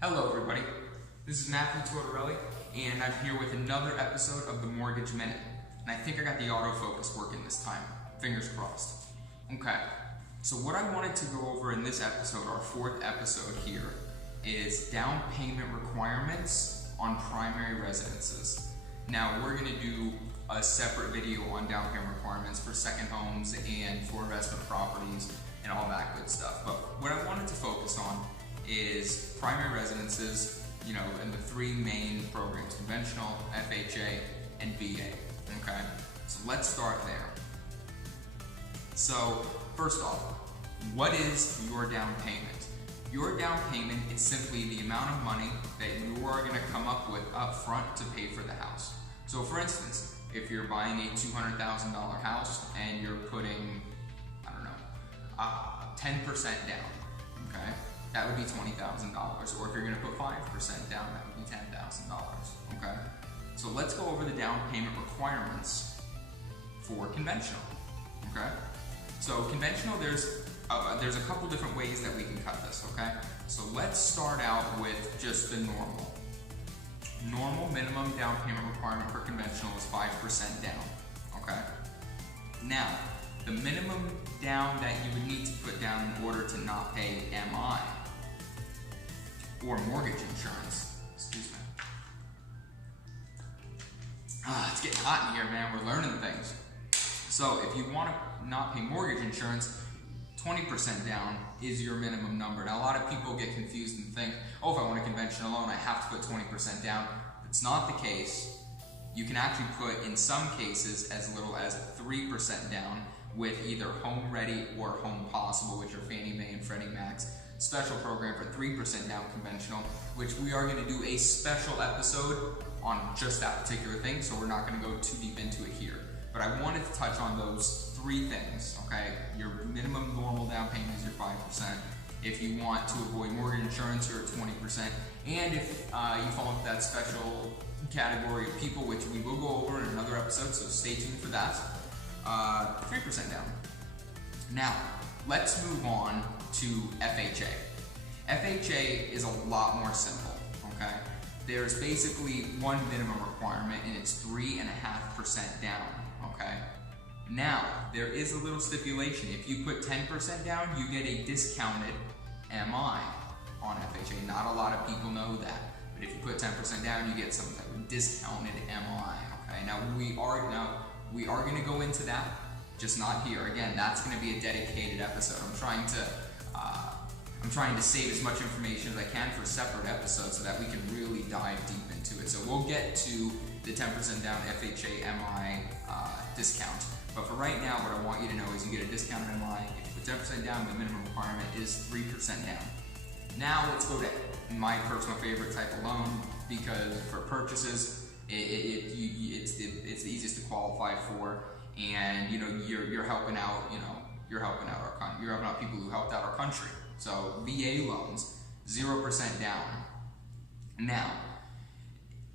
Hello everybody, this is Matthew Tortorelli, and I'm here with another episode of the Mortgage Minute. And I think I got the autofocus working this time, fingers crossed. Okay, so what I wanted to go over in this episode, our fourth episode here, is down payment requirements on primary residences. Now we're going to do a separate video on down payment requirements for second homes and for investment properties and all that good stuff. But what I wanted to focus on is primary residences, and the three main programs: conventional, FHA, and VA. Okay, so let's start there. So first off, what is your down payment? Your down payment is simply the amount of money that you are going to come up with up front to pay for the house. So for instance, if you're buying a $200,000 house and you're putting, 10% down, okay? That would be $20,000. Or if you're going to put 5% down, that would be $10,000, okay? So let's go over the down payment requirements for conventional, okay? So conventional, there's a couple different ways that we can cut this, okay? So let's start out with just the normal. Normal minimum down payment requirement for conventional is 5% down, okay? Now, the minimum down that you would need to put down in order to not pay MI or mortgage insurance, excuse me. It's getting hot in here, man. We're learning things. So if you want to not pay mortgage insurance, 20% down is your minimum number. Now a lot of people get confused and think, oh, if I want a conventional loan, I have to put 20% down. It's not the case. You can actually put, in some cases, as little as 3% down with either Home Ready or Home Possible, which are Fannie Mae and Freddie Mac's special program for 3% down conventional, which we are going to do a special episode on just that particular thing, so we're not going to go too deep into it here. But I wanted to touch on those three things, okay? Your minimum normal down payment is your 5%. If you want to avoid mortgage insurance, you're at 20%. And if you fall into that special category of people, which we will go over in another episode, so stay tuned for that, 3% down. Now, let's move on to FHA. FHA is a lot more simple, okay? There's basically one minimum requirement, and it's 3.5% down, okay? Now, there is a little stipulation. If you put 10% down, you get a discounted MI on FHA. Not a lot of people know that, but if you put 10% down, you get some type of discounted MI, okay? Now, we are going to go into that, just not here. Again, that's going to be a dedicated episode. I'm trying to save as much information as I can for a separate episode so that we can really dive deep into it. So we'll get to the 10% down FHA MI discount. But for right now, what I want you to know is you get a discounted MI. If you put 10% down, the minimum requirement is 3% down. Now let's go to my personal favorite type of loan, because for purchases, it's the easiest to qualify for, and you're helping out you're helping out people who helped out our country. So VA loans, 0% down. Now,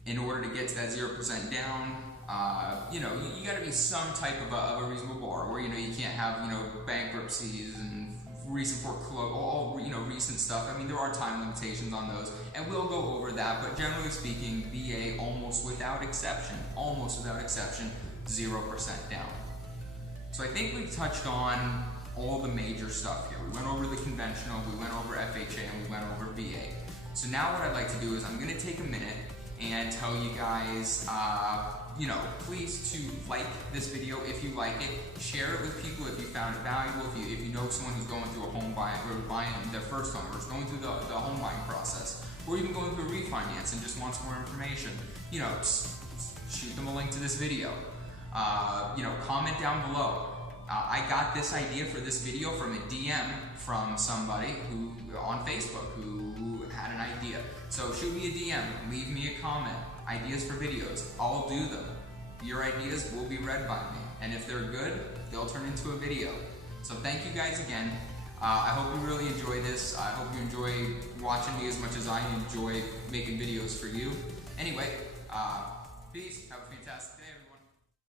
in order to get to that 0% down, you got to be some type of a reasonable borrower. You can't have bankruptcies and recent foreclosure, all recent stuff. I mean, there are time limitations on those, and we'll go over that. But generally speaking, VA almost without exception, 0% down. So I think we've touched on all the major stuff here. We went over the conventional, we went over FHA, and we went over VA. So now what I'd like to do is I'm going to take a minute and tell you guys, please to like this video if you like it, share it with people if you found it valuable, if you know someone who's going through a home buying, or buying their first home, or is going through the home buying process, or even going through a refinance and just wants more information, shoot them a link to this video. Comment down below. I got this idea for this video from a DM from somebody who on Facebook who had an idea. So shoot me a DM, leave me a comment, ideas for videos. I'll do them. Your ideas will be read by me, and if they're good, they'll turn into a video. So thank you guys again. I hope you really enjoy this. I hope you enjoy watching me as much as I enjoy making videos for you. Anyway, peace. Have a fantastic day, everyone.